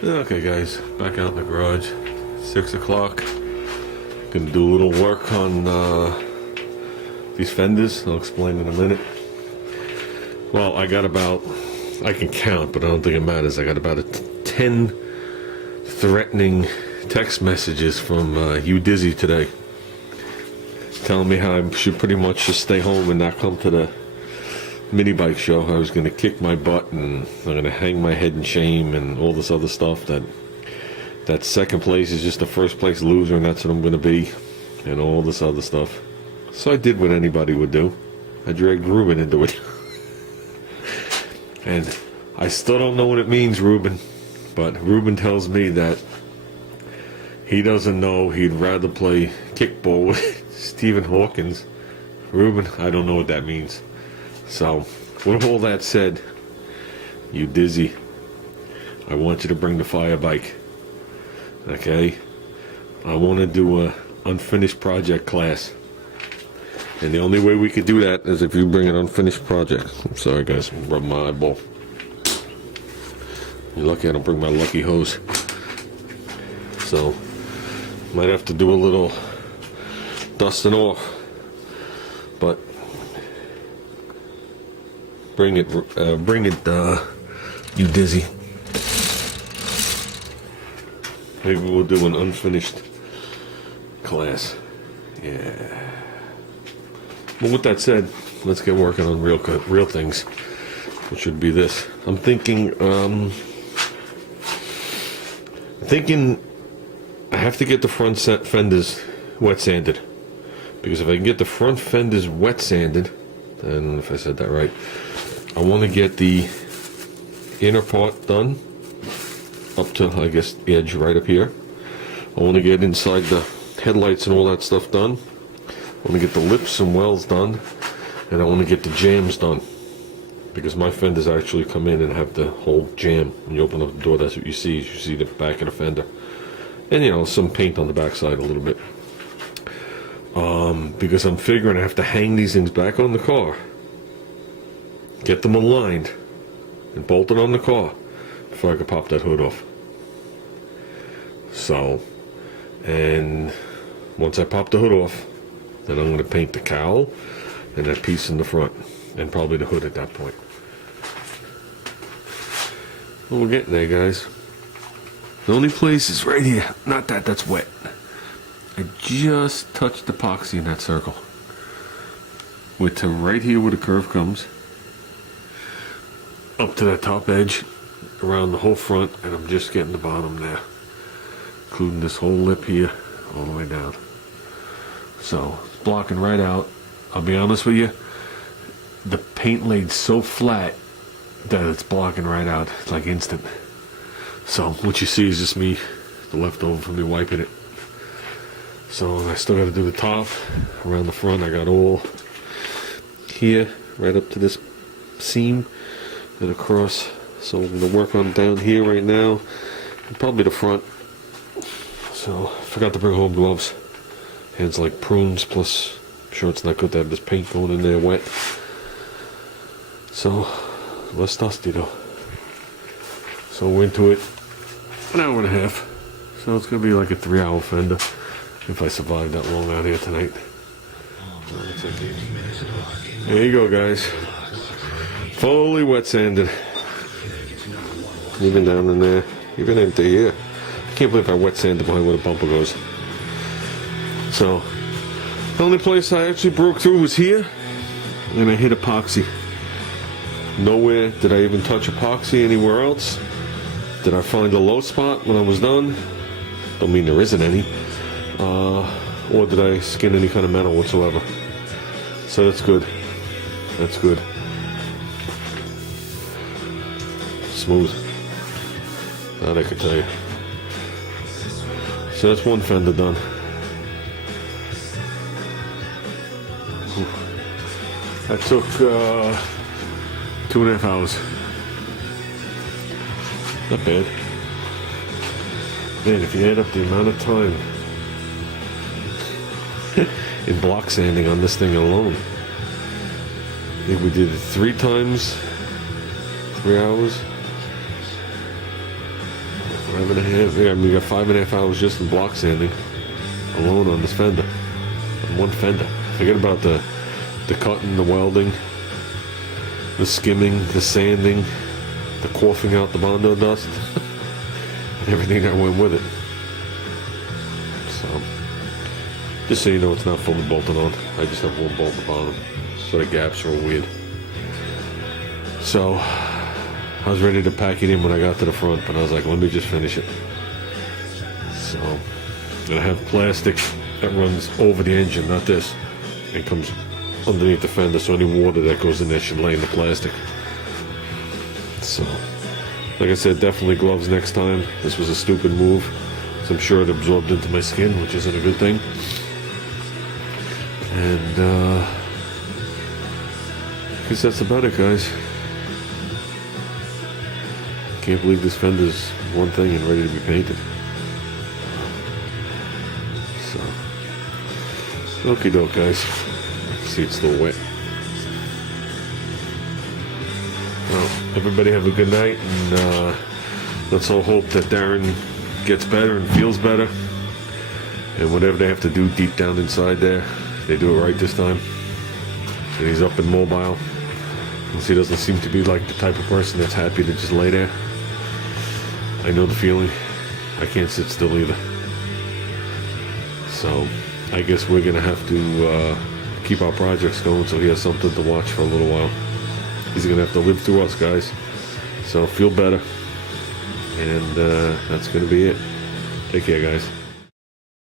Okay guys, back out in the garage, 6 o'clock. Gonna do a little work on these fenders. I'll explain in a minute. Well, I got about, I can count, but I don't think it matters. I got about 10 threatening text messages from you Dizzy today, telling me how I should pretty much just stay home and not come to the mini bike show. I was gonna kick my butt and I'm gonna hang my head in shame and all this other stuff, that second place is just the first place loser and that's what I'm gonna be, and all this other stuff. So I did what anybody would do. I dragged Ruben into it. And I still don't know what it means, Ruben, but Ruben tells me that he doesn't know, he'd rather play kickball with Stephen Hawkins. Ruben, I don't know what that means. So, with all that said, you Dizzy, I want you to bring the fire bike, okay? I want to do a unfinished project class, and the only way we could do that is if you bring an unfinished project. I'm sorry guys, I'm rubbing my eyeball. You're lucky I don't bring my lucky hose. So, might have to do a little dusting off, but bring it, you Dizzy. Maybe we'll do an unfinished class. Yeah. But with that said, let's get working on real things, which should be this. I'm thinking I have to get the front fenders wet sanded, because if I can get the front fenders wet sanded, I don't know if I said that right, I want to get the inner part done up to, I guess, the edge right up here. I want to get inside the headlights and all that stuff done. I want to get the lips and wells done, and I want to get the jams done, because my fenders actually come in and have the whole jam. When you open up the door, that's what you see. You see the back of the fender, and you know, some paint on the backside a little bit. Because I'm figuring I have to hang these things back on the car, get them aligned, and bolt it on the car before I can pop that hood off. So, and once I pop the hood off, then I'm going to paint the cowl and that piece in the front, and probably the hood at that point. Well, we're getting there, guys. The only place is right here. Not that, that's wet. I just touched epoxy in that circle. With to right here where the curve comes, up to that top edge, around the whole front, and I'm just getting the bottom there, including this whole lip here, all the way down. So, it's blocking right out. I'll be honest with you, the paint laid so flat that it's blocking right out. It's like instant. So, what you see is just me, the leftover from me wiping it. So, I still got to do the top, around the front. I got all here, right up to this seam, and across. So, I'm going to work on down here right now, and probably the front. So, I forgot to bring home gloves. Hands like prunes, plus I'm sure it's not good to have this paint going in there wet. So, less dusty though. So we're into it, an hour and a half. So it's going to be like a 3-hour fender, if I survive that long out here tonight. There you go, guys. Fully wet sanded. Even down in there, even into here. I can't believe I wet sanded behind where the bumper goes. So, the only place I actually broke through was here, and I hit epoxy. Nowhere did I even touch epoxy anywhere else. Did I find a low spot when I was done? Don't mean there isn't any. Or did I skin any kind of metal whatsoever? So that's good. That's good. Smooth. That I can tell you. So that's one fender done. That took 2.5 hours. Not bad. Man, if you add up the amount of time in block sanding on this thing alone, I think we did it 3 times, 3 hours. 5.5. Yeah, we got 5.5 hours just in block sanding alone on this fender. On one fender. Forget about the cutting, the welding, the skimming, the sanding, the quaffing out the Bondo dust, and everything that went with it. So, just so you know, it's not fully bolted on. I just have one bolt at the bottom, so the gaps are weird. So, I was ready to pack it in when I got to the front, but I was like, let me just finish it. So, and I have plastic that runs over the engine, not this. It comes underneath the fender, so any water that goes in there should lay in the plastic. So, like I said, definitely gloves next time. This was a stupid move, so I'm sure it absorbed into my skin, which isn't a good thing. And I guess that's about it, guys. Can't believe this fender's one thing and ready to be painted. So, okie doke, guys. See, it's still wet. Well, everybody have a good night, and let's all hope that Darrin gets better and feels better. And whatever they have to do deep down inside there, they do it right this time. And he's up and mobile. Because he doesn't seem to be like the type of person that's happy to just lay there. I know the feeling. I can't sit still either. So, I guess we're gonna have to keep our projects going so he has something to watch for a little while. He's gonna have to live through us, guys. So, feel better. And that's gonna be it. Take care, guys.